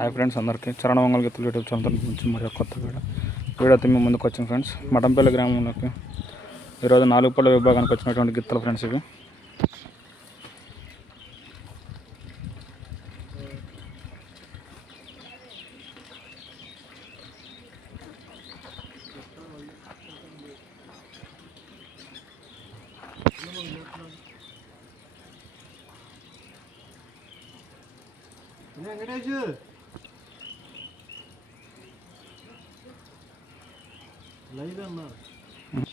Hi friends అందరికీ చరణ మంగళ గీతలు యూట్యూబ్ ఛానల్ నుంచి మరి కొత్త వీడియో వీడియో అయితే ముందుకు వచ్చాం ఫ్రెండ్స్ మటంపల్లి గ్రామంలోకి ఈరోజు నాలుగు పళ్ళ విభాగానికి వచ్చినటువంటి గిత్తల ఫ్రెండ్స్ ఇవి వెంకటేశ్వర్ Leave it alone.